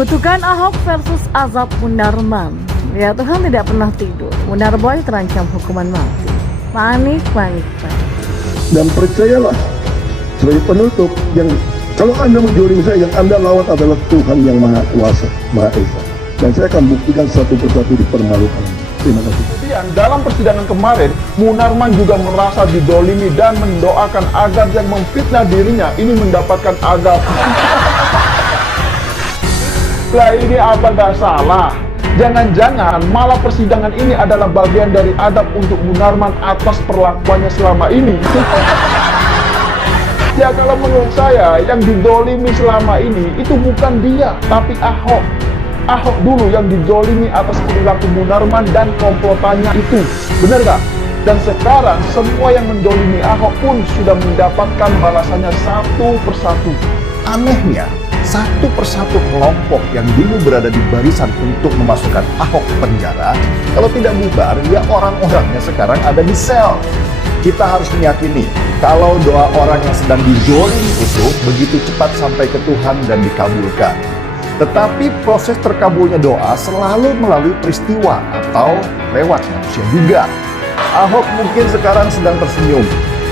Kutukan Ahok versus azab Munarman. Ya Tuhan tidak pernah tidur. Munarboy terancam hukuman mati. Panik. Dan percayalah, sebagai penutup, yang kalau Anda menjolimi saya, yang Anda lawan adalah Tuhan yang Maha Kuasa, Maha Esa. Dan saya akan buktikan satu persatu dipermalukan. Terima kasih. Kemudian dalam persidangan kemarin, Munarman juga merasa didolimi dan mendoakan agar yang memfitnah dirinya ini mendapatkan azab. Lah ini apa nggak salah? Jangan-jangan malah persidangan ini adalah bagian dari adab untuk Munarman atas perlakuannya selama ini. Ya kalau menurut saya yang didolimi selama ini itu bukan dia, tapi Ahok. Ahok dulu yang didolimi atas perilaku Munarman dan komplotannya itu. Benar gak? Dan sekarang semua yang mendolimi Ahok pun sudah mendapatkan balasannya satu persatu. Anehnya, satu persatu kelompok yang dulu berada di barisan untuk memasukkan Ahok ke penjara, kalau tidak bubar, ya orang-orangnya sekarang ada di sel. Kita harus meyakini kalau doa orang yang sedang dizolimi itu begitu cepat sampai ke Tuhan dan dikabulkan. Tetapi proses terkabulnya doa selalu melalui peristiwa atau lewat manusia juga. Ahok mungkin sekarang sedang tersenyum,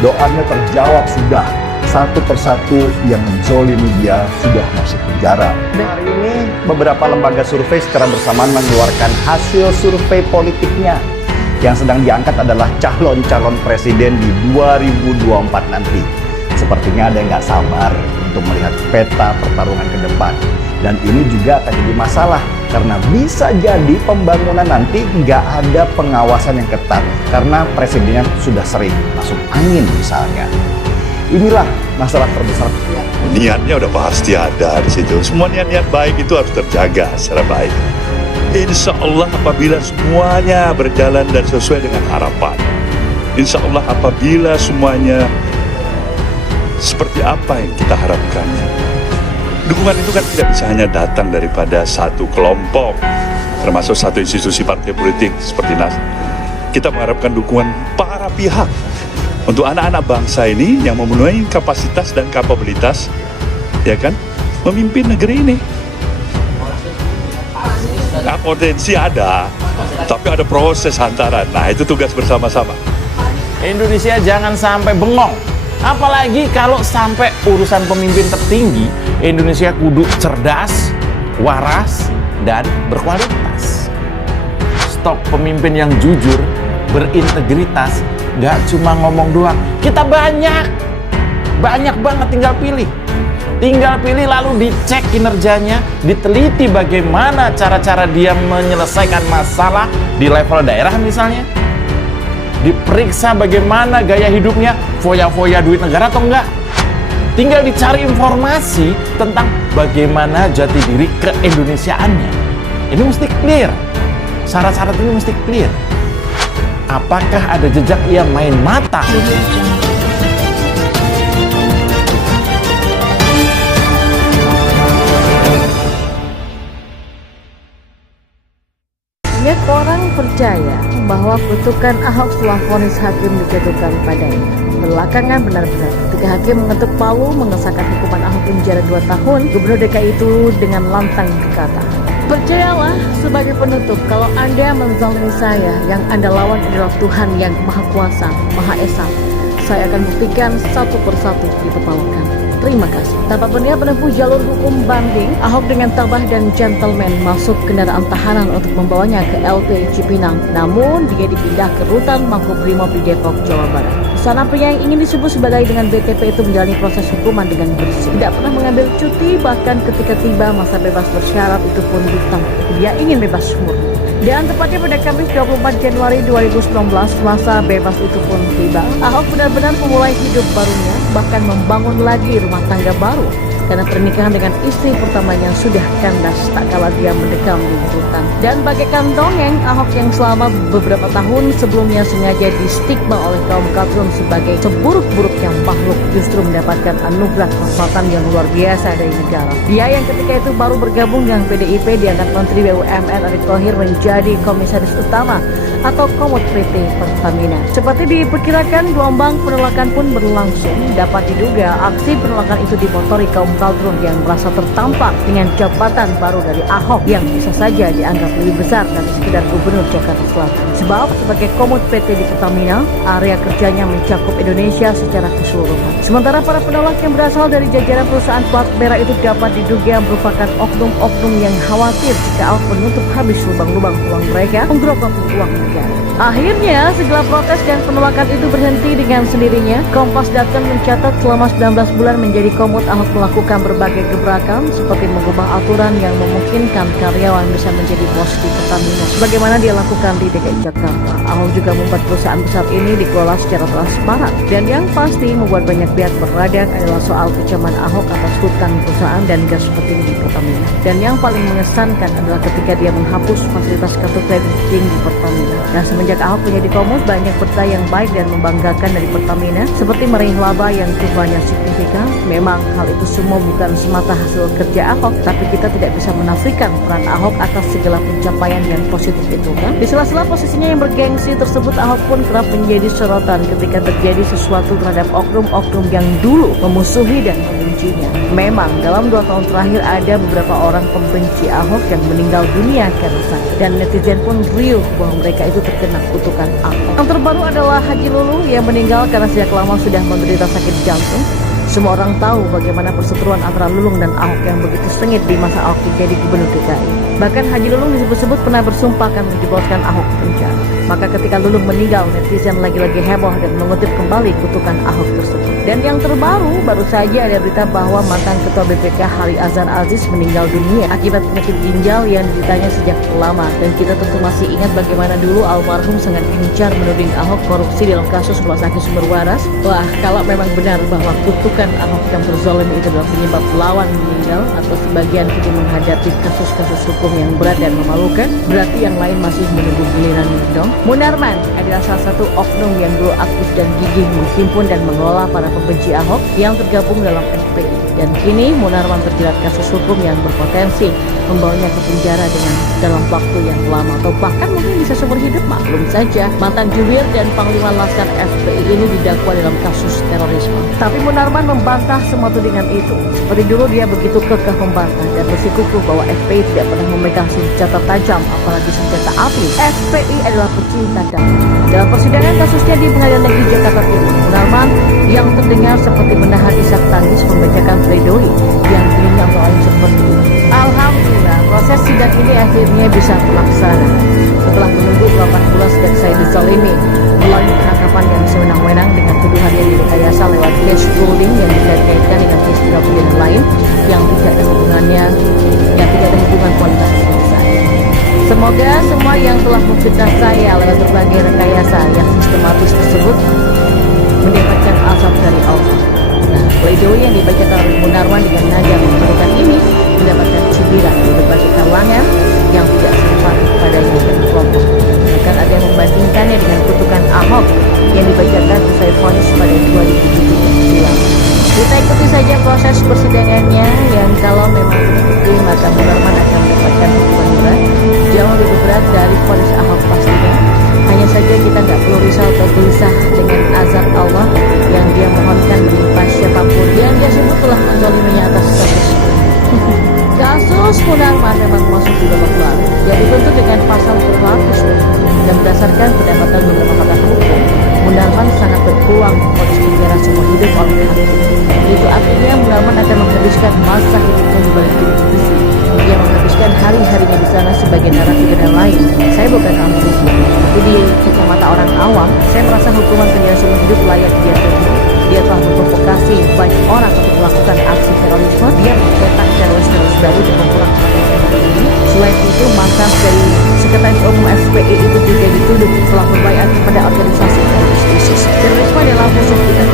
doanya terjawab sudah. Satu persatu yang menzolimi dia sudah masuk penjara. Hari ini beberapa lembaga survei secara bersamaan mengeluarkan hasil survei politiknya. Yang sedang diangkat adalah calon-calon presiden di 2024 nanti. Sepertinya ada yang nggak sabar untuk melihat peta pertarungan ke depan. Dan ini juga akan jadi masalah karena bisa jadi pembangunan nanti nggak ada pengawasan yang ketat karena presidennya sudah sering masuk angin misalnya. Inilah masalah terbesar. Niatnya udah pasti ada di situ. Semua niat-niat baik itu harus terjaga secara baik. Insya Allah apabila semuanya berjalan dan sesuai dengan harapan, insya Allah apabila semuanya seperti apa yang kita harapkan, dukungan itu kan tidak bisa hanya datang daripada satu kelompok, termasuk satu institusi partai politik seperti NAS. Kita mengharapkan dukungan para pihak untuk anak-anak bangsa ini yang memenuhi kapasitas dan kapabilitas, ya kan, memimpin negeri ini. Nah, potensi ada, tapi ada proses hantaran. Nah, itu tugas bersama-sama. Indonesia jangan sampai bengong. Apalagi kalau sampai urusan pemimpin tertinggi, Indonesia kudu cerdas, waras, dan berkualitas. Stok pemimpin yang jujur, berintegritas, gak cuma ngomong doang. Kita banyak banget, tinggal pilih lalu dicek kinerjanya, diteliti bagaimana cara-cara dia menyelesaikan masalah di level daerah misalnya, diperiksa bagaimana gaya hidupnya, foya-foya duit negara atau enggak. Tinggal dicari informasi tentang bagaimana jati diri keindonesiaannya. Ini mesti clear, syarat-syarat ini mesti clear. Apakah ada jejak ia main mata? Banyak orang percaya bahwa kutukan Ahok setelah vonis hakim dijatuhkan padanya. Belakangan benar-benar ketika hakim mengetuk palu mengesahkan hukuman Ahok penjara 2 tahun, Gubernur DKI itu dengan lantang berkata, "Percayalah sebagai penutup, kalau Anda menzalimi saya, yang Anda lawan adalah Tuhan yang Maha Kuasa, Maha Esa. Saya akan buktikan satu persatu dipermalukan." Terima kasih. Tanpa berniat menempuh jalur hukum banding, Ahok dengan tabah dan gentleman masuk kendaraan tahanan untuk membawanya ke LP Cipinang. Namun, dia dipindah ke rutan Makobrimob di Depok, Jawa Barat. Di sana pria yang ingin disebut sebagai dengan BTP itu menjalani proses hukuman dengan bersih. Tidak pernah mengambil cuti, bahkan ketika tiba masa bebas bersyarat itu pun ditolak. Dia ingin bebas murni. Dan tepatnya pada Kamis 24 Januari 2019, masa bebas itu pun tiba. Ahok benar-benar memulai hidup barunya, bahkan membangun lagi rumah tangga baru. Karena pernikahan dengan istri pertamanya sudah kandas tak kala dia mendekam di rutan. Dan bagaikan dongeng, Ahok yang selama beberapa tahun sebelumnya sengaja distigma oleh kaum katun sebagai seburuk-buruknya makhluk justru mendapatkan anugerah kehormatan yang luar biasa dari negara. Dia yang ketika itu baru bergabung dengan PDIP diangkat Menteri BUMN Erick Thohir menjadi Komisaris Utama atau Komut PT Pertamina. Seperti diperkirakan, gelombang penolakan pun berlangsung. Dapat diduga aksi penolakan itu dimotori kaum Kaldrun yang merasa tertampar dengan jabatan baru dari Ahok yang bisa saja dianggap lebih besar dari sekedar Gubernur Jakarta Selatan. Sebab sebagai komut PT di Pertamina, area kerjanya mencakup Indonesia secara keseluruhan. Sementara para penolak yang berasal dari jajaran perusahaan plat merah itu dapat diduga merupakan oknum-oknum yang khawatir jika Ahok menutup habis lubang-lubang uang mereka menggerogoti uang negara. Akhirnya, segala protes dan penolakan itu berhenti dengan sendirinya. Kompas.com mencatat selama 19 bulan menjadi komut, Ahok melakukan berbagai gebrakan seperti mengubah aturan yang memungkinkan karyawan bisa menjadi bos di Pertamina sebagaimana dia lakukan di DKI Jakarta. Ahok juga membuat perusahaan besar ini dikelola secara transparan. Dan yang pasti membuat banyak pihak beradak adalah soal kecaman Ahok atas hutang perusahaan dan gas petinggi Pertamina. Dan yang paling mengesankan adalah ketika dia menghapus fasilitas kartu kredit tinggi Pertamina. Nah, semenjak Ahok menjadi komut, banyak berita yang baik dan membanggakan dari Pertamina seperti meraih laba yang jumlahnya signifikan. Memang hal itu semua bukan semata hasil kerja Ahok, tapi kita tidak bisa menafikan peran Ahok atas segala pencapaian yang positif itu kan. Di sela-sela posisinya yang bergengsi tersebut, Ahok pun kerap menjadi sorotan ketika terjadi sesuatu terhadap oknum-oknum yang dulu memusuhi dan membencinya. Memang dalam 2 tahun terakhir ada beberapa orang pembenci Ahok yang meninggal dunia karena sakit, dan netizen pun riuh bahwa mereka itu terkena kutukan Ahok. Yang terbaru adalah Haji Lulung yang meninggal karena sejak lama sudah menderita sakit jantung. Semua orang tahu bagaimana perseteruan antara Lulung dan Ahok yang begitu sengit di masa Ahok menjadi Gubernur DKI. Bahkan Haji Lulung disebut-sebut pernah bersumpah akan menjebloskan Ahok ke penjara. Maka ketika Lulung meninggal, netizen lagi-lagi heboh dan mengutip kembali kutukan Ahok tersebut. Dan yang terbaru, baru saja ada berita bahwa mantan Ketua BPK Hari Azhar Aziz meninggal dunia akibat penyakit ginjal yang dideritanya sejak lama. Dan kita tentu masih ingat bagaimana dulu almarhum sangat gencar menuding Ahok korupsi dalam kasus rumah sakit Sumber Waras. Wah, kalau memang benar bahwa kutukan Ahok yang berzolim itu adalah penyebab lawan meninggal atau sebagian itu menghadapi kasus-kasus hukum yang berat dan memalukan, berarti yang lain masih menunggu giliran dong. Munarman adalah salah satu oknum yang dulu aktif dan gigih menghimpun dan mengelola para pembenci Ahok yang tergabung dalam FPI. Dan kini Munarman terjerat kasus hukum yang berpotensi membawanya ke penjara dengan dalam waktu yang lama atau bahkan mungkin bisa seumur hidup. Maklum saja, mantan jubir dan panglima laskar FPI ini didakwa dalam kasus terorisme. Tapi Munarman membantah semua tudingan itu. Seperti dulu dia begitu kekeh membantah dan bersikukuh bahwa FPI tidak pernah memegang senjata tajam apalagi senjata api. FPI adalah pecinta damai. Dalam persidangan kasusnya di Pengadilan Negeri Jakarta Timur, Munarman yang terdengar seperti menahan isak tangis membacakan pledoi yang bunyinya lain seperti ini. Alhamdulillah, proses sidang ini akhirnya bisa terlaksana. Setelah menunggu 8 bulan sejak saya dizalimi melalui penangkapan yang sewenang-wenang dengan tuduhan yang direkayasa lewat cash ruling yang dikait-kaitkan dengan peristiwa pidana lain yang tidak ada hubungan kualitas hidup saya. Semoga semua yang telah memfitnah saya lewat berbagai rekayasa yang sistematis tersebut mendapatkan azab dari Allah. Nah, pledoi yang dibacakan oleh Munarman dengan nada mengharukan ini mendapatkan cibiran dari berbagai kalangan yang tidak simpatik padanya dan kelompok. Bahkan ada yang membandingkannya dengan kutukan Ahok yang dibacakan usai vonis pada 2017 silam. Kita ikuti saja proses persidangannya yang kalau memang terbukti maka Munarman akan mendapatkan hukuman berat, jauh lebih berat dari vonis Ahok pastinya. Hanya saja kita nggak perlu risau atau gelisah dengan azab Allah yang dia mohonkan menimpa siapapun yang dia sebut telah menzaliminya atas kasus. Kasus Munarman memang masuk di babak baru yang dituntut dengan pasal berlapis dan berdasarkan pendapatan beberapa pakar hukum, Munarman sangat berpeluang vonis penjara seumur hidup oleh hakim. Itu artinya Munarman akan menghabiskan masa hidupnya di balik jeruji besi. Dia menghabiskan hari-harinya di sana sebagai narapidana lain. Saya bukan ahli, tapi di kacamata orang awam, saya merasa hukuman penjara seumur hidup layak dia terima. Dia telah memprovokasi banyak orang untuk melakukan aksi terorisme. Dia mencetak teroris-teroris baru dan memperangkap ini. Selain itu, mantan dari Sekretaris Umum FPI itu juga dituduh telah berbayar kepada organisasi teroris ISIS. Terorisme adalah musuh kita.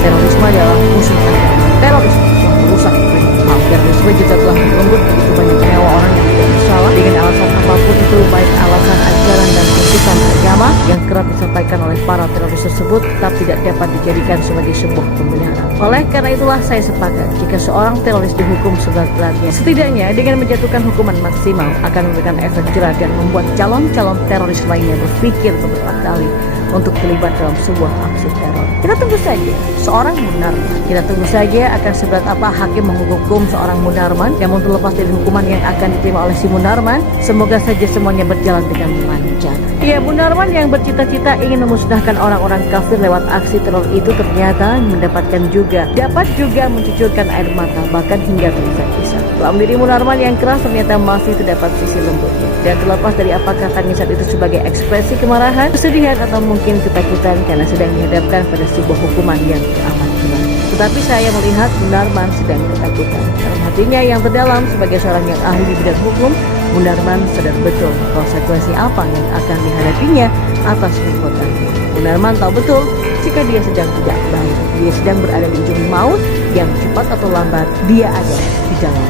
Terorisme adalah musuh agama. Terorisme telah merusak banyak hal. Terorisme juga telah merenggut begitu banyak nyawa orang yang tidak bersalah dengan alasan apapun itu, baik alasan ajaran dan tuntutan agama pertama yang kerap disampaikan oleh para teroris tersebut tetap tidak dapat dijadikan sebagai sebuah pembenaran. Oleh karena itulah saya sepakat jika seorang teroris dihukum seberat-beratnya, setidaknya dengan menjatuhkan hukuman maksimal akan memberikan efek jerah dan membuat calon-calon teroris lainnya berpikir beberapa kali untuk terlibat dalam sebuah aksi teror. Kita tunggu saja seorang Munarman. Kita tunggu saja akan seberat apa hakim menghukum seorang Munarman yang untuk lepas dari hukuman yang akan diterima oleh si Munarman. Semoga saja semuanya berjalan dengan lancar. Ya, Munarman yang bercita-cita ingin memusnahkan orang-orang kafir lewat aksi teror itu ternyata dapat juga mencucurkan air mata bahkan hingga terisak-isak. Dalam diri Munarman yang keras ternyata masih terdapat sisi lembutnya. Dan terlepas dari apakah tangis saat itu sebagai ekspresi kemarahan, kesedihan atau mungkin ketakutan karena sedang dihadapkan pada sebuah hukuman yang amat berat. Tetapi saya melihat Munarman sedang ketakutan. Dalam hatinya yang terdalam sebagai seorang yang ahli di bidang hukum, Munarman sadar betul konsekuensi apa yang akan dihadapinya atas perbuatannya. Munarman tahu betul jika dia sedang tidak baik, dia sedang berada di ujung maut yang cepat atau lambat dia ada di dalam.